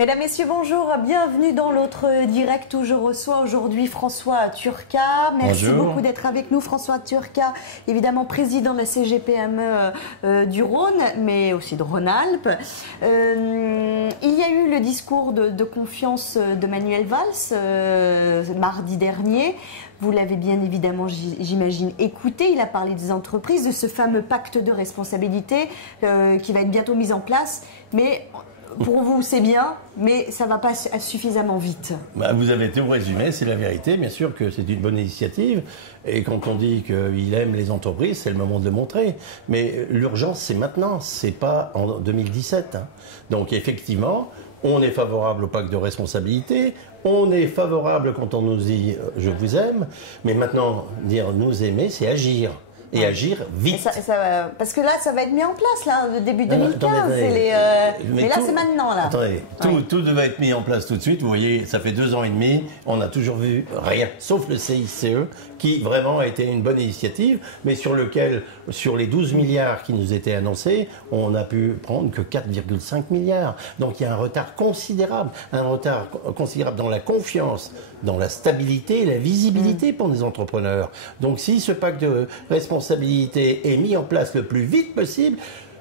Mesdames, Messieurs, bonjour, bienvenue dans l'autre direct où je reçois aujourd'hui François Turca. Merci beaucoup d'être avec nous, François Turca, évidemment président de la CGPME du Rhône, mais aussi de Rhône-Alpes. Il y a eu le discours de confiance de Manuel Valls mardi dernier. Vous l'avez bien évidemment, j'imagine, écouté. Il a parlé des entreprises, de ce fameux pacte de responsabilité qui va être bientôt mis en place. Mais pour vous, c'est bien, mais ça ne va pas suffisamment vite. Vous avez tout résumé, c'est la vérité. Bien sûr que c'est une bonne initiative. Et quand on dit qu'il aime les entreprises, c'est le moment de le montrer. Mais l'urgence, c'est maintenant, c'est pas en 2017. Donc effectivement, on est favorable au pacte de responsabilité. On est favorable quand on nous dit « je vous aime ». Mais maintenant, dire « nous aimer », c'est agir. Et agir vite. Parce que là, ça va être mis en place, là, début 2015. Mais là, c'est maintenant, là. Attendez, tout devait être mis en place tout de suite. Vous voyez, ça fait 2 ans et demi, on n'a toujours vu rien, sauf le CICE, qui vraiment a été une bonne initiative, mais sur lequel, sur les 12 milliards qui nous étaient annoncés, on n'a pu prendre que 4,5 milliards. Donc il y a un retard considérable dans la confiance, dans la stabilité et la visibilité pour les entrepreneurs. Donc si ce pacte de responsabilité est mis en place le plus vite possible,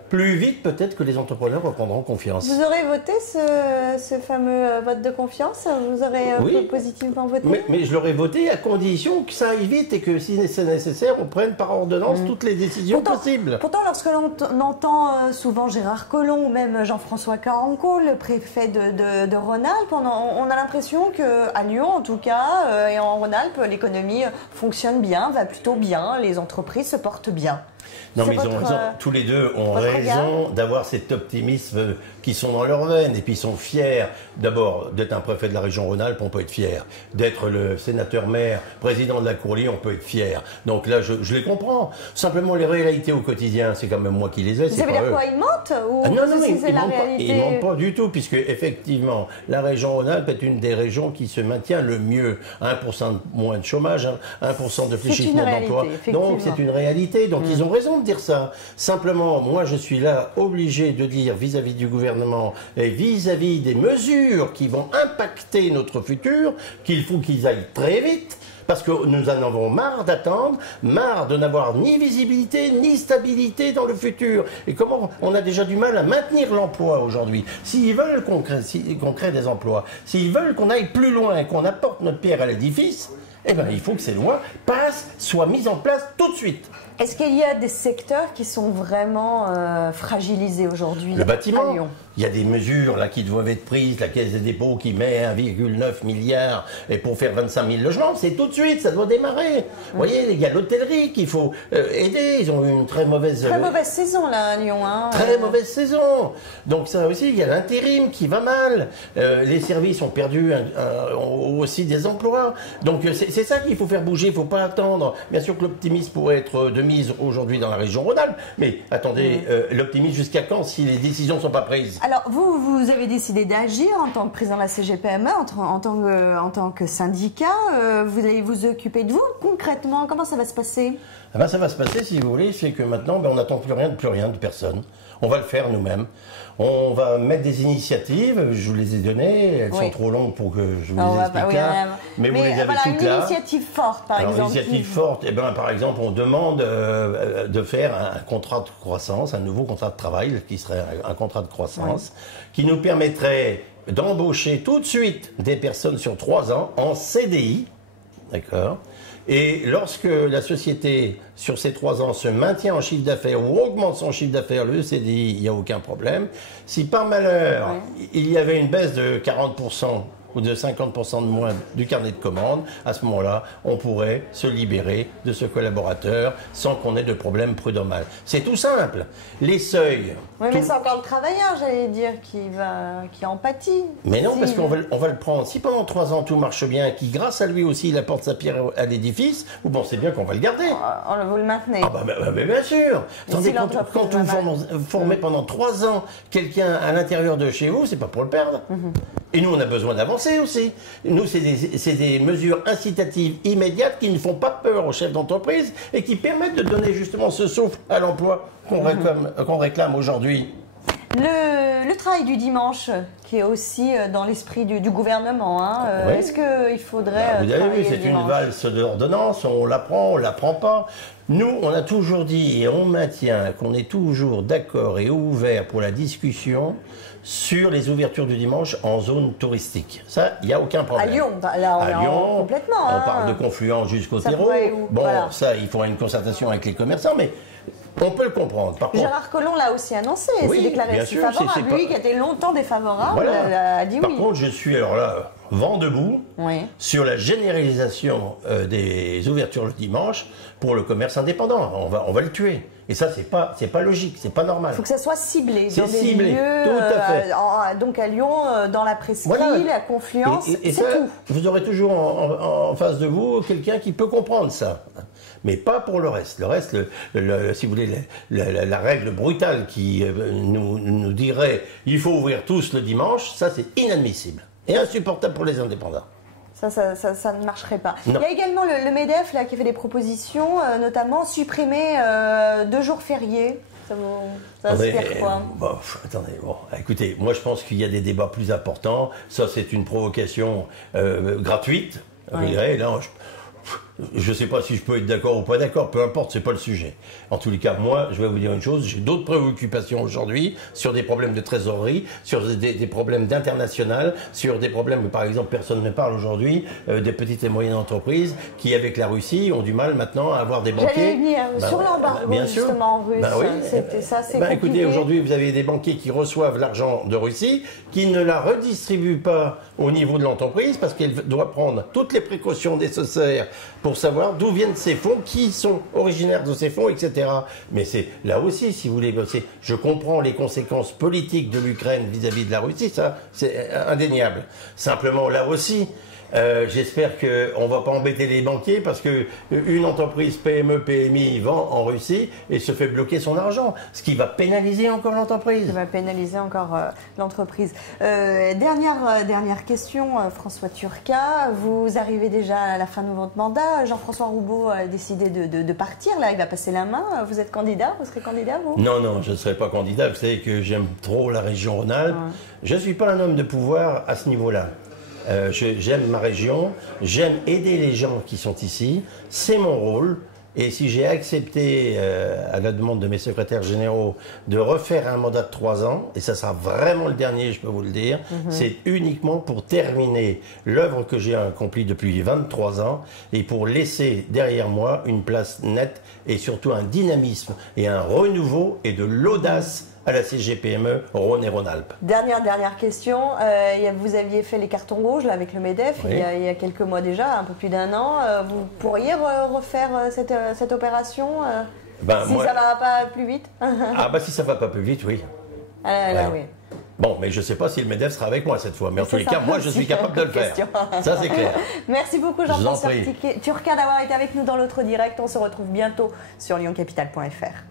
plus vite peut-être que les entrepreneurs reprendront confiance. Vous aurez voté ce fameux vote de confiance? Vous aurez positivement voté? Mais je l'aurais voté à condition que ça aille vite et que si c'est nécessaire, on prenne par ordonnance toutes les décisions possibles. Pourtant, lorsque l'on entend souvent Gérard Collomb ou même Jean-François Carenco, le préfet de Rhône-Alpes, on a l'impression qu'à Lyon, en tout cas, et en Rhône-Alpes, l'économie fonctionne bien, va plutôt bien, les entreprises se portent bien. Non, mais ils ont raison. Tous les deux ont raison d'avoir cet optimisme qui sont dans leur veine et puis ils sont fiers. D'abord, d'être un préfet de la région Rhône-Alpes, on peut être fier. D'être le sénateur-maire, président de la Courlier, on peut être fier. Donc là, je les comprends. Simplement, les réalités au quotidien, c'est quand même moi qui les ai. Ça veut dire quoi? Ils mentent ou non, c'est la réalité? Ils mentent pas du tout, puisque effectivement, la région Rhône-Alpes est une des régions qui se maintient le mieux. 1% de moins de chômage, 1% de fléchissement d'emploi. Donc c'est une réalité. Donc ils ont raison de dire ça. Simplement, moi je suis là obligé de dire vis-à-vis du gouvernement et vis-à-vis des mesures qui vont impacter notre futur qu'il faut qu'ils aillent très vite. Parce que nous en avons marre d'attendre, marre de n'avoir ni visibilité, ni stabilité dans le futur. Et comment on a déjà du mal à maintenir l'emploi aujourd'hui. S'ils veulent qu'on crée des emplois, s'ils veulent qu'on aille plus loin et qu'on apporte notre pierre à l'édifice, eh ben, il faut que ces lois soient mises en place tout de suite. Est-ce qu'il y a des secteurs qui sont vraiment fragilisés aujourd'hui? Le bâtiment. À Lyon. Il y a des mesures là qui doivent être prises, la Caisse des dépôts qui met 1,9 milliard et pour faire 25 000 logements, c'est tout de suite, ça doit démarrer. Vous voyez, il y a l'hôtellerie qu'il faut aider, ils ont eu une très mauvaise saison là à Lyon. Très mauvaise saison. Donc ça aussi, il y a l'intérim qui va mal. Les services ont perdu aussi des emplois. Donc c'est ça qu'il faut faire bouger, il ne faut pas attendre. Bien sûr que l'optimisme pourrait être de mise aujourd'hui dans la région Rhône-Alpes, mais attendez, l'optimisme jusqu'à quand si les décisions ne sont pas prises? Alors, vous avez décidé d'agir en tant que président de la CGPME, en tant que syndicat. Vous allez vous occuper de vous concrètement. Comment ça va se passer? Ça va se passer, si vous voulez, c'est que maintenant, on n'attend plus rien de personne. On va le faire nous-mêmes. On va mettre des initiatives, je vous les ai données, elles sont trop longues pour que je vous les explique là. Mais vous les avez toutes là. Une initiative forte, par exemple. Une initiative forte, par exemple, on demande de faire un contrat de croissance, un nouveau contrat de travail, qui serait un contrat de croissance, qui nous permettrait d'embaucher tout de suite des personnes sur 3 ans en CDI, d'accord? Et lorsque la société, sur ces 3 ans, se maintient en chiffre d'affaires ou augmente son chiffre d'affaires, le CDI, il n'y a aucun problème. Si par malheur, il y avait une baisse de 40% ou de 50% de moins du carnet de commandes, à ce moment-là, on pourrait se libérer de ce collaborateur sans qu'on ait de problème prud'homal. C'est tout simple. Les seuils... Oui, mais c'est encore le travailleur, j'allais dire, qui en pâtit. Mais non, parce qu'on va le prendre. Si pendant 3 ans tout marche bien, qui grâce à lui aussi il apporte sa pierre à l'édifice, vous pensez bien qu'on va le garder. Vous le maintenez. Bien sûr. Attendez, quand vous formez pendant 3 ans quelqu'un à l'intérieur de chez vous, c'est pas pour le perdre. Et nous, on a besoin d'avancer aussi. Nous, c'est des mesures incitatives immédiates qui ne font pas peur aux chefs d'entreprise et qui permettent de donner justement ce souffle à l'emploi qu'on réclame aujourd'hui. Le travail du dimanche, qui est aussi dans l'esprit du gouvernement, hein, oui. Est-ce qu'il faudrait vous avez vu, c'est une valse d'ordonnance, on l'apprend, on ne l'apprend pas. Nous, on a toujours dit et on maintient qu'on est toujours d'accord et ouvert pour la discussion sur les ouvertures du dimanche en zone touristique. Ça, il n'y a aucun problème. À Lyon, là on à Lyon, complètement. On parle de Confluence jusqu'au terreau. Bon, voilà. Ça, il faudra une concertation avec les commerçants, mais on peut le comprendre. Par contre, Gérard Collomb l'a aussi annoncé, s'est déclaré aussi favorable. Lui qui était longtemps défavorable, a dit oui. Par contre, je suis alors là, vent debout, sur la généralisation des ouvertures le dimanche pour le commerce indépendant. On va le tuer. Et ça, c'est pas logique, c'est pas normal. Il faut que ça soit ciblé. C'est ciblé, lieux, tout à fait. Donc à Lyon, dans la presqu'île, à Confluence, et c'est tout. Vous aurez toujours en face de vous quelqu'un qui peut comprendre ça. Mais pas pour le reste. Le reste, si vous voulez, la règle brutale qui nous dirait il faut ouvrir tous le dimanche, ça c'est inadmissible et insupportable pour les indépendants. Ça ne marcherait pas. Non. Il y a également le MEDEF là, qui fait des propositions, notamment supprimer 2 jours fériés. Ça veut dire quoi? Attendez, écoutez, moi je pense qu'il y a des débats plus importants. Ça c'est une provocation gratuite. Je dirais, là, je ne sais pas si je peux être d'accord ou pas d'accord, peu importe, c'est pas le sujet. En tous les cas, moi, je vais vous dire une chose, j'ai d'autres préoccupations aujourd'hui sur des problèmes de trésorerie, sur des problèmes d'international, sur des problèmes, par exemple, personne ne parle aujourd'hui, des petites et moyennes entreprises qui, avec la Russie, ont du mal maintenant à avoir des banquiers. J'allais venir sur l'embargo, justement, en russe. Oui. C'était ça, c'est compliqué. Écoutez, aujourd'hui, vous avez des banquiers qui reçoivent l'argent de Russie, qui ne la redistribuent pas au niveau de l'entreprise, parce qu'elle doit prendre toutes les précautions nécessaires pour savoir d'où viennent ces fonds, qui sont originaires de ces fonds, etc. Mais c'est là aussi, si vous voulez, je comprends les conséquences politiques de l'Ukraine vis-à-vis de la Russie, ça c'est indéniable. Simplement là aussi, j'espère qu'on ne va pas embêter les banquiers parce qu'une entreprise PME, PMI vend en Russie et se fait bloquer son argent, ce qui va pénaliser encore l'entreprise. Ça va pénaliser encore l'entreprise. Dernière question, François Turcat. Vous arrivez déjà à la fin de votre mandat. Jean-François Roubaud a décidé de partir. Là, il va passer la main. Vous êtes candidat? Vous serez candidat, vous? Non, je ne serai pas candidat. Vous savez que j'aime trop la région Rhône-Alpes. Je ne suis pas un homme de pouvoir à ce niveau-là. J'aime ma région, j'aime aider les gens qui sont ici, c'est mon rôle. Et si j'ai accepté, à la demande de mes secrétaires généraux, de refaire un mandat de 3 ans, et ça sera vraiment le dernier, je peux vous le dire, c'est uniquement pour terminer l'œuvre que j'ai accomplie depuis 23 ans et pour laisser derrière moi une place nette et surtout un dynamisme et un renouveau et de l'audace à la CGPME Rhône et Rhône-Alpes. Dernière question. Vous aviez fait les cartons rouges là, avec le MEDEF il y a quelques mois déjà, un peu plus d'1 an. Vous pourriez refaire cette opération si ça ne va pas plus vite? Si ça ne va pas plus vite, oui. Oui. Bon, mais je ne sais pas si le MEDEF sera avec moi cette fois. Mais en tous les cas, moi, je suis capable de le faire. Ça, c'est clair. Merci beaucoup, Jean-François Turcat, d'avoir été avec nous dans l'autre direct. On se retrouve bientôt sur lyoncapital.fr.